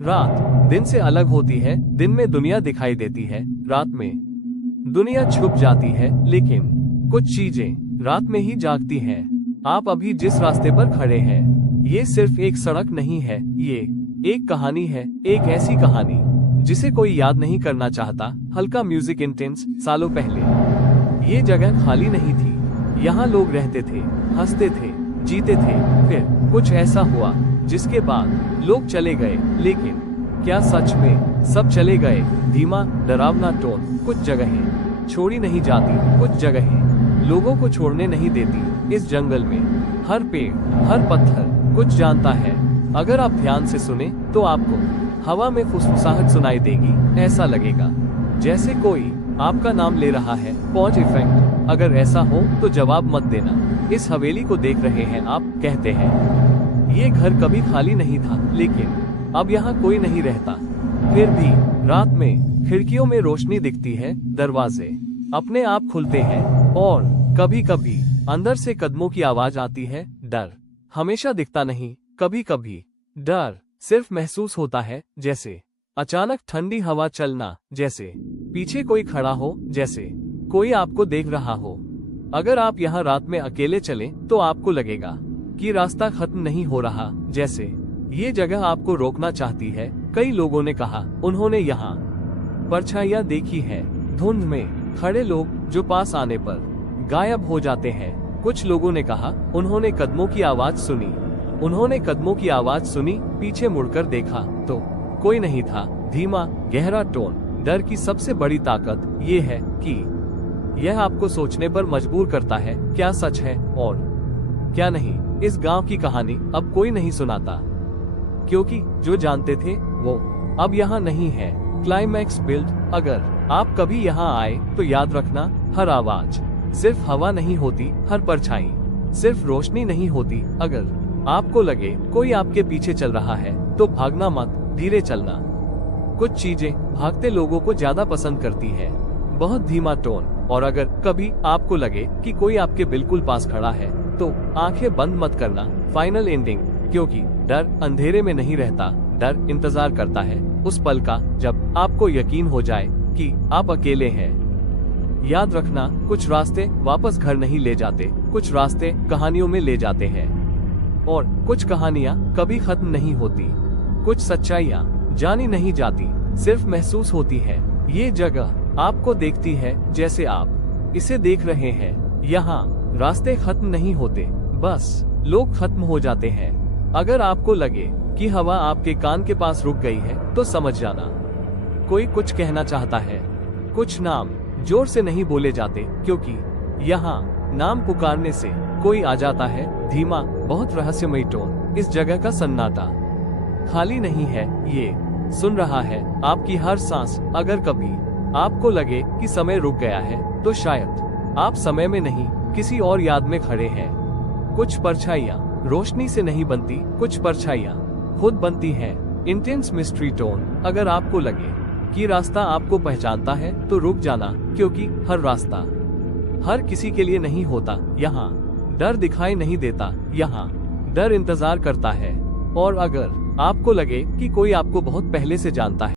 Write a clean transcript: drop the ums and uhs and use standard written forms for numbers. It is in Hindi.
रात दिन से अलग होती है। दिन में दुनिया दिखाई देती है, रात में दुनिया छुप जाती है। लेकिन कुछ चीजें रात में ही जागती हैं। आप अभी जिस रास्ते पर खड़े हैं, ये सिर्फ एक सड़क नहीं है, ये एक कहानी है। एक ऐसी कहानी जिसे कोई याद नहीं करना चाहता। हल्का म्यूजिक इंटेंस। सालों पहले ये जगह खाली नहीं थी। यहाँ लोग रहते थे, हंसते थे, जीते थे। फिर कुछ ऐसा हुआ जिसके बाद लोग चले गए। लेकिन क्या सच में सब चले गए? धीमा डरावना टोन। कुछ जगहें छोड़ी नहीं जाती, कुछ जगहें लोगों को छोड़ने नहीं देती। इस जंगल में हर पेड़, हर पत्थर कुछ जानता है। अगर आप ध्यान से सुने तो आपको हवा में फुसफुसाहट सुनाई देगी। ऐसा लगेगा जैसे कोई आपका नाम ले रहा है। Pause effect. अगर ऐसा हो तो जवाब मत देना। इस हवेली को देख रहे हैं आप? कहते हैं ये घर कभी खाली नहीं था, लेकिन अब यहाँ कोई नहीं रहता। फिर भी रात में खिड़कियों में रोशनी दिखती है, दरवाजे अपने आप खुलते हैं और कभी कभी अंदर से कदमों की आवाज आती है। डर हमेशा दिखता नहीं, कभी कभी डर सिर्फ महसूस होता है, जैसे अचानक ठंडी हवा चलना, जैसे पीछे कोई खड़ा हो, जैसे कोई आपको देख रहा हो। अगर आप यहाँ रात में अकेले चलें तो आपको लगेगा कि रास्ता खत्म नहीं हो रहा, जैसे ये जगह आपको रोकना चाहती है। कई लोगों ने कहा उन्होंने यहाँ परछाइयाँ देखी है, धुंध में खड़े लोग जो पास आने पर गायब हो जाते हैं। कुछ लोगों ने कहा उन्होंने कदमों की आवाज सुनी। उन्होंने कदमों की आवाज सुनी, पीछे मुड़कर देखा तो कोई नहीं था। धीमा गहरा टोन। डर की सबसे बड़ी ताकत ये है कि यह आपको सोचने पर मजबूर करता है, क्या सच है और क्या नहीं। इस गांव की कहानी अब कोई नहीं सुनाता, क्योंकि जो जानते थे वो अब यहाँ नहीं है। Climax build. अगर आप कभी यहाँ आए तो याद रखना, हर आवाज सिर्फ हवा नहीं होती, हर परछाई सिर्फ रोशनी नहीं होती। अगर आपको लगे कोई आपके पीछे चल रहा है तो भागना मत, धीरे चलना। कुछ चीजें भागते लोगों को ज्यादा पसंद करती है। बहुत धीमा टोन। और अगर कभी आपको लगे कि कोई आपके बिल्कुल पास खड़ा है तो आंखें बंद मत करना। Final ending. क्योंकि डर अंधेरे में नहीं रहता, डर इंतजार करता है उस पल का जब आपको यकीन हो जाए कि आप अकेले हैं। याद रखना, कुछ रास्ते वापस घर नहीं ले जाते, कुछ रास्ते कहानियों में ले जाते हैं और कुछ कहानियाँ कभी खत्म नहीं होती। कुछ सच्चाइयाँ जानी नहीं जाती, सिर्फ महसूस होती है। ये जगह आपको देखती है जैसे आप इसे देख रहे हैं। यहाँ रास्ते खत्म नहीं होते, बस लोग खत्म हो जाते हैं। अगर आपको लगे कि हवा आपके कान के पास रुक गई है तो समझ जाना कोई कुछ कहना चाहता है। कुछ नाम जोर से नहीं बोले जाते, क्योंकि यहाँ नाम पुकारने से कोई आ जाता है। धीमा बहुत रहस्यमयी टोन। इस जगह का सन्नाटा खाली नहीं है, ये सुन रहा है आपकी हर सांस। अगर कभी आपको लगे कि समय रुक गया है तो शायद आप समय में नहीं, किसी और याद में खड़े हैं। कुछ परछाइयाँ रोशनी से नहीं बनती, कुछ परछाइयाँ खुद बनती हैं। Intense mystery tone. अगर आपको लगे कि रास्ता आपको पहचानता है तो रुक जाना, क्योंकि हर रास्ता हर किसी के लिए नहीं होता। यहाँ डर दिखाई नहीं देता, यहाँ डर इंतजार करता है। और अगर आपको लगे कि कोई आपको बहुत पहले से जानता है